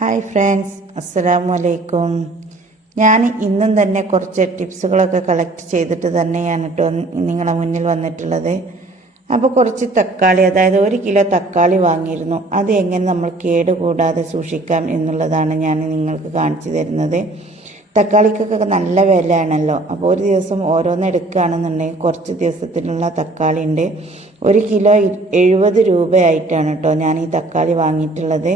Hi friends അസ്സലാമു അലൈക്കും ഞാൻ ഇന്നും തന്നെ കുറച്ച് ടിപ്സുകളൊക്കെ കളക്ട് ചെയ്തിട്ട് തന്നെയാണ് കേട്ടോ നിങ്ങളുടെ മുന്നിൽ വന്നിട്ടുള്ളത്. അപ്പോൾ കുറച്ച് തക്കാളി അതായത് ഒരു കിലോ തക്കാളി വാങ്ങിയിരുന്നു. അത് എങ്ങനെ നമ്മൾ കേടുകൂടാതെ സൂക്ഷിക്കാം എന്നുള്ളതാണ് ഞാൻ നിങ്ങൾക്ക് കാണിച്ചു തരുന്നത്. തക്കാളിക്കൊക്കെ നല്ല വിലയാണല്ലോ. അപ്പോൾ ഒരു ദിവസം ഓരോന്ന് എടുക്കുകയാണെന്നുണ്ടെങ്കിൽ കുറച്ച് ദിവസത്തിനുള്ള തക്കാളി ഉണ്ട്. ഒരു കിലോ എഴുപത് രൂപയായിട്ടാണ് കേട്ടോ ഞാൻ ഈ തക്കാളി വാങ്ങിയിട്ടുള്ളത്.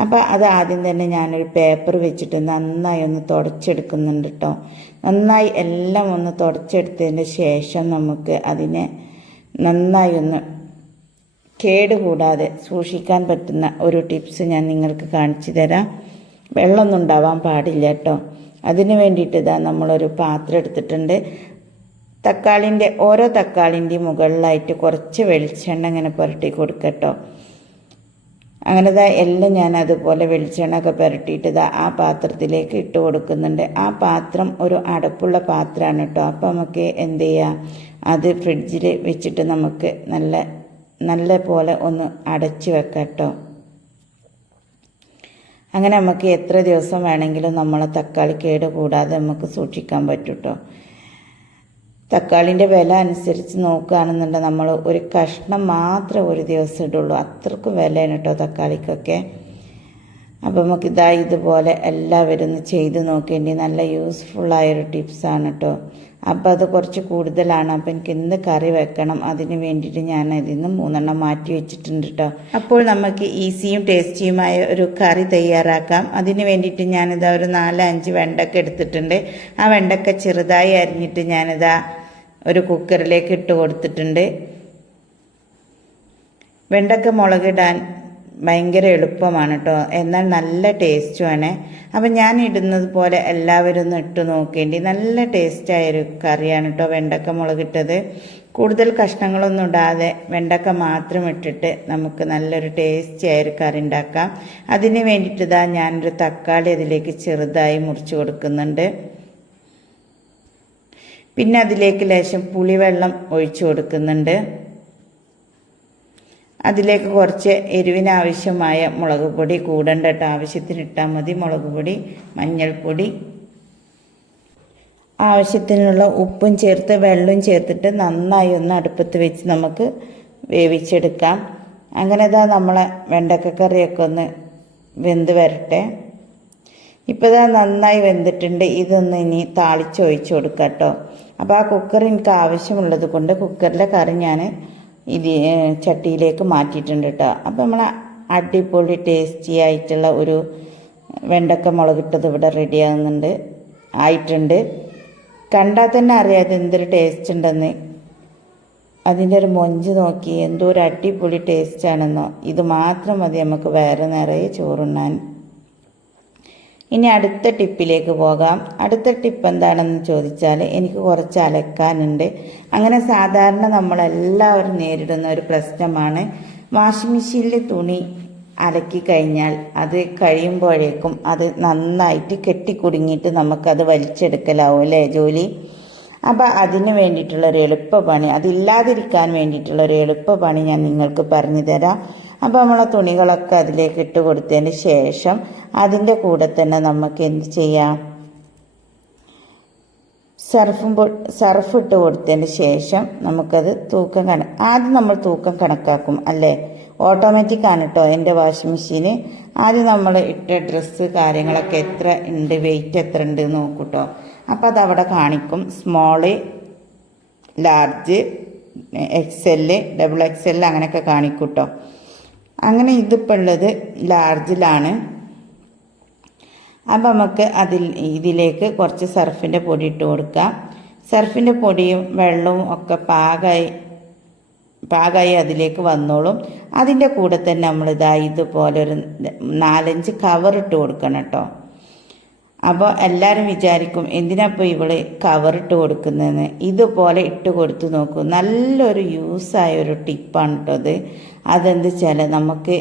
അപ്പോൾ അത് ആദ്യം തന്നെ ഞാനൊരു പേപ്പർ വെച്ചിട്ട് നന്നായി ഒന്ന് തുടച്ചെടുക്കുന്നുണ്ട് കേട്ടോ. നന്നായി എല്ലാം ഒന്ന് തുടച്ചെടുത്തതിന് ശേഷം നമുക്ക് അതിനെ നന്നായി ഒന്ന് കേടുകൂടാതെ സൂക്ഷിക്കാൻ പറ്റുന്ന ഒരു ടിപ്സ് ഞാൻ നിങ്ങൾക്ക് കാണിച്ചു തരാം. വെള്ളമൊന്നും ഉണ്ടാവാൻ പാടില്ല കേട്ടോ. അതിന് വേണ്ടിയിട്ട് ഇതാ നമ്മളൊരു പാത്രം എടുത്തിട്ടുണ്ട്. തക്കാളിന്റെ ഓരോ തക്കാളിന്റെയും മുകളിലായിട്ട് കുറച്ച് വെളിച്ചെണ്ണ ഇങ്ങനെ പുരട്ടി കൊടുക്കട്ടോ. അങ്ങനെ ഇതാ എല്ലാം ഞാൻ അതുപോലെ വെളിച്ചെണ്ണ ഒക്കെ പുരട്ടിയിട്ട് ഇതാ ആ പാത്രത്തിലേക്ക് ഇട്ട് കൊടുക്കുന്നുണ്ട്. ആ പാത്രം ഒരു അടപ്പുള്ള പാത്രമാണ് കേട്ടോ. അപ്പോൾ നമുക്ക് എന്ത് ചെയ്യാം? അത് ഫ്രിഡ്ജിൽ വെച്ചിട്ട് നമുക്ക് നല്ല നല്ല പോലെ ഒന്ന് അടച്ചു വെക്കാം കേട്ടോ. അങ്ങനെ നമുക്ക് എത്ര ദിവസം വേണമെങ്കിലും നമ്മളെ തക്കാളി കേട് കൂടാതെ നമുക്ക് സൂക്ഷിക്കാൻ പറ്റൂട്ടോ. തക്കാളിന്റെ വില അനുസരിച്ച് നോക്കുകയാണെന്നുണ്ടെങ്കിൽ നമ്മൾ ഒരു കഷ്ണം മാത്രം ഒരു ദിവസം ഇടുള്ളൂ. അത്രക്കും വിലയാണ് കേട്ടോ തക്കാളിക്കൊക്കെ. അപ്പോൾ നമുക്ക് ഇതാ ഇതുപോലെ എല്ലാവരും ഒന്ന് ചെയ്ത് നോക്കേണ്ടി നല്ല യൂസ്ഫുള്ളായൊരു ടിപ്സാണ് കേട്ടോ അപ്പോൾ അത് കുറച്ച് കൂടുതലാണ്. അപ്പോൾ എനിക്ക് എന്ത് കറി വെക്കണം. അതിന് വേണ്ടിയിട്ട് ഞാൻ അതിൽ നിന്ന് മൂന്നെണ്ണം മാറ്റി വെച്ചിട്ടുണ്ട് കേട്ടോ അപ്പോൾ നമുക്ക് ഈസിയും ടേസ്റ്റിയുമായ ഒരു കറി തയ്യാറാക്കാം. അതിന് വേണ്ടിയിട്ട് ഞാനിതാ ഒരു നാലഞ്ച് വെണ്ടക്ക എടുത്തിട്ടുണ്ട്. ആ വെണ്ടക്ക ചെറുതായി അരിഞ്ഞിട്ട് ഞാനിതാ ഒരു കുക്കറിലേക്ക് ഇട്ട് കൊടുത്തിട്ടുണ്ട്. വെണ്ടക്ക മുളകിടാൻ ഭയങ്കര എളുപ്പമാണ് കേട്ടോ. എന്നാൽ നല്ല ടേസ്റ്റുമാണ് അപ്പം ഞാൻ ഇടുന്നത് പോലെ എല്ലാവരും ഒന്ന് ഇട്ട് നോക്കേണ്ടി. നല്ല ടേസ്റ്റായൊരു കറിയാണ് കേട്ടോ വെണ്ടക്ക മുളകിട്ടത് കൂടുതൽ കഷ്ണങ്ങളൊന്നും ഇടാതെ വെണ്ടക്ക മാത്രം ഇട്ടിട്ട് നമുക്ക് നല്ലൊരു ടേസ്റ്റി ആയൊരു കറി ഉണ്ടാക്കാം. അതിന് വേണ്ടിയിട്ട് ഇതാ ഞാനൊരു തക്കാളി അതിലേക്ക് ചെറുതായി മുറിച്ച് കൊടുക്കുന്നുണ്ട്. പിന്നെ അതിലേക്ക് ലേശം പുളിവെള്ളം ഒഴിച്ചു കൊടുക്കുന്നുണ്ട്. അതിലേക്ക് കുറച്ച് എരിവിനാവശ്യമായ മുളക് പൊടി കൂടണ്ട ആവശ്യത്തിന് ഇട്ടാൽ മതി. മുളക് പൊടി മഞ്ഞൾപ്പൊടി. ആവശ്യത്തിനുള്ള ഉപ്പും ചേർത്ത് വെള്ളവും ചേർത്തിട്ട് നന്നായി ഒന്ന് അടുപ്പത്ത് വെച്ച് നമുക്ക് വേവിച്ചെടുക്കാം. അങ്ങനെ ഇതാ നമ്മളെ വെണ്ടക്കക്കറിയൊക്കെ ഒന്ന് വെന്ത് വരട്ടെ. ഇപ്പോൾ ഇതാ നന്നായി വെന്തിട്ടുണ്ട്. ഇതൊന്ന് ഇനി താളിച്ചൊഴിച്ചു കൊടുക്കാം കേട്ടോ. അപ്പോൾ ആ കുക്കർ എനിക്ക് ആവശ്യമുള്ളത് കൊണ്ട് കുക്കറിലെ കറി ഞാൻ ഇത് ചട്ടിയിലേക്ക് മാറ്റിയിട്ടുണ്ട് കേട്ടോ അപ്പോൾ നമ്മൾ അടിപൊളി ടേസ്റ്റി ആയിട്ടുള്ള ഒരു വെണ്ടക്ക മുളകിട്ടത് ഇവിടെ റെഡി ആകുന്നുണ്ട് ആയിട്ടുണ്ട്. കണ്ടാൽ തന്നെ അറിയാതെ എന്തൊരു ടേസ്റ്റ് ഉണ്ടെന്ന്. അതിന്റെ ഒരു മൊഞ്ച് നോക്കി എന്തോ ഒരു അടിപൊളി ടേസ്റ്റ് ആണെന്നോ. ഇത് മാത്രം മതി നമുക്ക് വേറെ നിറയെ ചോറുണ്ണാൻ. ഇനി അടുത്ത ടിപ്പിലേക്ക് പോകാം. അടുത്ത ടിപ്പ് എന്താണെന്ന് ചോദിച്ചാൽ എനിക്ക് കുറച്ച് അലക്കാനുണ്ട്. അങ്ങനെ സാധാരണ നമ്മളെല്ലാവരും നേരിടുന്ന ഒരു പ്രശ്നമാണ് വാഷിംഗ് മെഷീനിൽ തുണി അലക്കി കഴിഞ്ഞാൽ അത് കഴിയുമ്പോഴേക്കും അത് നന്നായിട്ട് കെട്ടിക്കുടുങ്ങിയിട്ട് നമുക്കത് വലിച്ചെടുക്കലാവും അല്ലേ ജോലി? അപ്പോൾ അതിന് വേണ്ടിയിട്ടുള്ള ഒരു എളുപ്പ പണി അതില്ലാതിരിക്കാൻ വേണ്ടിയിട്ടുള്ള ഒരു എളുപ്പ പണി ഞാൻ നിങ്ങൾക്ക് പറഞ്ഞു തരാം. അപ്പോൾ നമ്മൾ തുണികളൊക്കെ അതിലേക്ക് ഇട്ട് കൊടുത്തതിന് ശേഷം അതിന്റെ കൂടെ തന്നെ നമുക്ക് എന്ത് ചെയ്യാം? സർഫും സർഫ് ഇട്ട് കൊടുത്തതിന് ശേഷം നമുക്കത് തൂക്കം കണ ആദ്യം നമ്മൾ തൂക്കം കണക്കാക്കും അല്ലേ? ഓട്ടോമാറ്റിക് ആണ് കേട്ടോ എന്റെ വാഷിംഗ് മെഷീന് ആദ്യം നമ്മൾ ഇട്ട ഡ്രസ്സ് കാര്യങ്ങളൊക്കെ എത്ര ഉണ്ട് വെയിറ്റ് എത്ര ഉണ്ട് നോക്കൂട്ടോ അപ്പോൾ അതവിടെ കാണിക്കും. Small large X L double X L അങ്ങനെയൊക്കെ കാണിക്കും കേട്ടോ അങ്ങനെ ഇതിപ്പോൾ ഉള്ളത് ലാർജിലാണ്. അപ്പം നമുക്ക് അതിൽ ഇതിലേക്ക് കുറച്ച് സർഫിന്റെ പൊടി ഇട്ട് കൊടുക്കാം. സർഫിന്റെ പൊടിയും വെള്ളവും ഒക്കെ പാകമായി പാകമായി അതിലേക്ക് വന്നോളും. അതിന്റെ കൂടെ തന്നെ നമ്മൾ ഇതാ ഇതുപോലെ ഒരു നാലഞ്ച് കവർ ഇട്ട് കൊടുക്കണം കേട്ടോ. അപ്പോൾ എല്ലാവരും വിചാരിക്കും എന്തിനാപ്പോൾ ഇവൾ കവറിട്ട് കൊടുക്കുന്നതെന്ന്? ഇതുപോലെ ഇട്ട് കൊടുത്ത് നോക്കൂ. നല്ലൊരു യൂസായ ഒരു ടിപ്പാണ് കേട്ടോ അത്. അതെന്ത് വെച്ചാൽ നമുക്ക്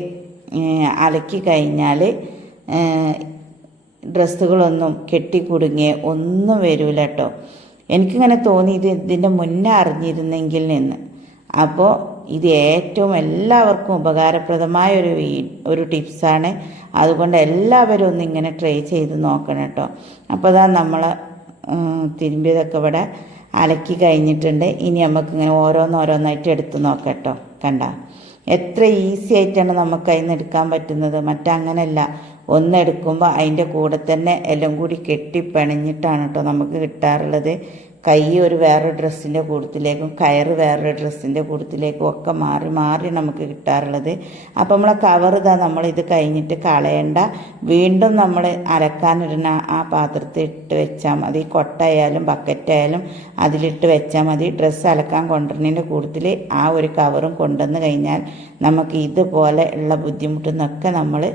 അലക്കി കഴിഞ്ഞാൽ ഡ്രസ്സുകളൊന്നും കെട്ടി കെട്ടിക്കുടുങ്ങിയ ഒന്നും വരില്ല കേട്ടോ എനിക്കിങ്ങനെ തോന്നി ഇത് ഇതിന്റെ മുന്നേ അറിഞ്ഞിരുന്നെങ്കിൽ നിന്ന്. അപ്പോൾ ഇത് ഏറ്റവും എല്ലാവർക്കും ഉപകാരപ്രദമായ ഒരു ഒരു ടിപ്സാണ്. അതുകൊണ്ട് എല്ലാവരും ഒന്ന് ഇങ്ങനെ ട്രൈ ചെയ്ത് നോക്കണം കേട്ടോ. അപ്പോൾ അതാ നമ്മൾ തിരുമ്പിയതൊക്കെ ഇവിടെ അലക്കി കഴിഞ്ഞിട്ടുണ്ട്. ഇനി നമുക്ക് ഇങ്ങനെ ഓരോന്നോരോന്നായിട്ട് എടുത്ത് നോക്കാം കേട്ടോ. കണ്ട? എത്ര ഈസി ആയിട്ടാണ് നമുക്ക് അതിൽ നിന്ന് എടുക്കാൻ പറ്റുന്നത്. മറ്റങ്ങനല്ല. ഒന്നെടുക്കുമ്പോൾ അതിന്റെ കൂടെ തന്നെ എല്ലാം കൂടി കെട്ടി പിണഞ്ഞിട്ടാണ് കേട്ടോ നമുക്ക് കിട്ടാറുള്ളത്. കൈ ഒരു വേറെ ഡ്രസ്സിന്റെ കൂട്ടത്തിലേക്കും കയറ് വേറൊരു ഡ്രസ്സിന്റെ കൂട്ടത്തിലേക്കും ഒക്കെ മാറി മാറി നമുക്ക് കിട്ടാറുള്ളത്. അപ്പോൾ നമ്മളെ കവർ ഇതാ നമ്മളിത് കഴിഞ്ഞിട്ട് കളയണ്ട. വീണ്ടും നമ്മൾ അലക്കാനിടുന്ന ആ പാത്രത്തിൽ ഇട്ട് വെച്ചാൽ മതി. കൊട്ടയായാലും ബക്കറ്റായാലും അതിലിട്ട് വെച്ചാൽ മതി. ഡ്രസ്സ് അലക്കാൻ കൊണ്ടുവരുന്നതിന്റെ കൂട്ടത്തിൽ ആ ഒരു കവറും കൊണ്ടുവന്ന് കഴിഞ്ഞാൽ നമുക്ക് ഇതുപോലെ ഉള്ള ബുദ്ധിമുട്ടുന്നൊക്കെ നമ്മൾ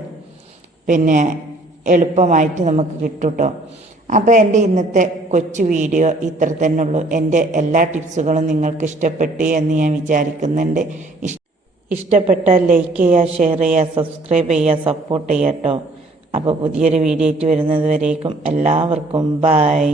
പിന്നെ എളുപ്പമായിട്ട് നമുക്ക് കിട്ടും കേട്ടോ അപ്പോൾ എന്റെ ഇന്നത്തെ കൊച്ചു വീഡിയോ ഇത്ര തന്നെ ഉള്ളൂ. എന്റെ എല്ലാ ടിപ്സുകളും നിങ്ങൾക്ക് ഇഷ്ടപ്പെട്ടു എന്ന് ഞാൻ വിചാരിക്കുന്നുണ്ട്. ഇഷ്ടപ്പെട്ട ഇഷ്ടപ്പെട്ടാൽ ലൈക്ക് ചെയ്യുക ഷെയർ ചെയ്യുക സബ്സ്ക്രൈബ് ചെയ്യുക സപ്പോർട്ട് ചെയ്യുക കേട്ടോ. അപ്പോൾ പുതിയൊരു വീഡിയോ ആയിട്ട് വരുന്നത് വരേക്കും. എല്ലാവർക്കും ബായ്.